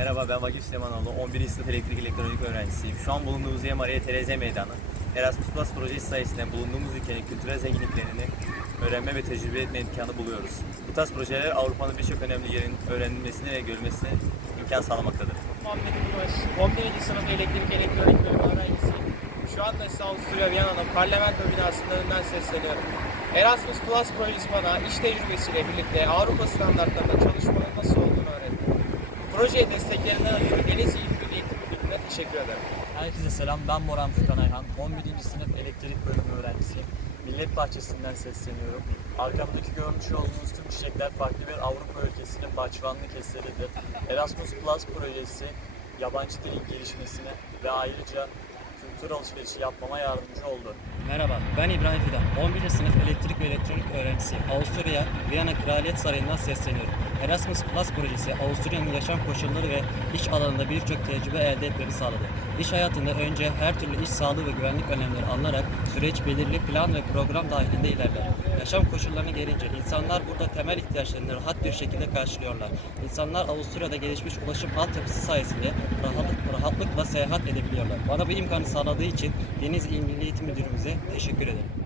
Merhaba ben Vakif Süleymanoğlu. 11. sınıf elektrik elektronik öğrencisiyim. Şu an bulunduğumuz yer Maria Tereze Meydanı. Erasmus Plus projesi sayesinde bulunduğumuz ülkenin kültürel zenginliklerini öğrenme ve tecrübe etme imkanı buluyoruz. Bu tarz projeler Avrupa'nın birçok önemli yerin öğrenilmesine ve görülmesine imkan sağlamaktadır. Muhammed Kumaş, 11. sınıf elektrik elektronik öğrencisiyim. Şu anda ise Avusturya Viyana'nın parlamento binasının önünden sesleniyorum. Erasmus Plus projesi bana iş tecrübesiyle birlikte Avrupa standartlarında çalışmanın nasıl olduğunu öğretti. Projeye desteklerinden ötürü Deniz İl Eğitim Müdürlüğü'ne teşekkür ederim. Herkese selam. Ben Boran Furkan Ayhan. 11. sınıf elektrik bölümü öğrencisiyim. Millet Bahçesi'nden sesleniyorum. Arkamdaki görmüş olduğunuz tüm çiçekler farklı bir Avrupa ülkesinin bahçıvanlık eseridir. Erasmus Plus projesi yabancı dilin gelişmesine ve ayrıca kültür alışverişi yapmama yardımcı oldu. Merhaba, ben İbrahim Fidan. 11. sınıf elektrik ve elektronik öğrencisiyim. Avusturya, Viyana Kraliyet Sarayı'ndan sesleniyorum. Erasmus Plus projesi Avusturya'nın yaşam koşulları ve iş alanında birçok tecrübe elde etmemi sağladı. İş hayatında önce her türlü iş sağlığı ve güvenlik önlemleri alınarak süreç belirli plan ve program dahilinde ilerler. Yaşam koşullarına gelince insanlar burada temel ihtiyaçlarını rahat bir şekilde karşılıyorlar. İnsanlar Avusturya'da gelişmiş ulaşım altyapısı sayesinde rahatlık, rahatlıkla seyahat edebiliyorlar. Bana bu imkanı sağladığı için Deniz İl Eğitim Müdürümüze teşekkür ederim.